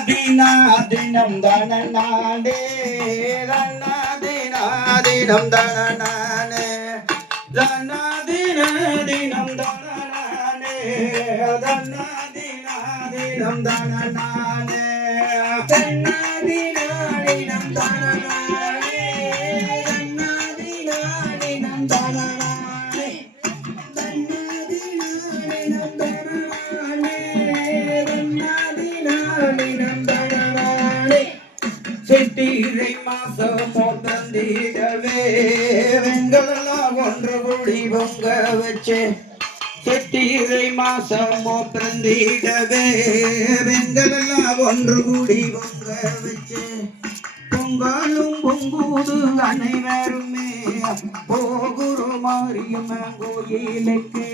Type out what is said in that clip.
தன்னாதினாதினம் தனநாடே தன்னாதினாதினம் தனநானே தன்னாதினாதினம் தனநானே தன்னாதினாதினம் தனநானே தன்னாதினாதினம் தனநானே தன்னாதினாதினம் தனநானே தன்னாதினாதினம் தனநானே சித்திரை மாசமோ தந்திடவே வெண்களெல்லாம் ஒன்று கூடி பொங்க வச்சே சித்திரை மாசமோ பிறந்திடவே வெண்களெல்லாம் ஒன்று கூடி பொங்க வச்சே பொங்காலும் பொங்குது அனைவருமே போகுரு மாரியம்மன் கோயிலுக்கு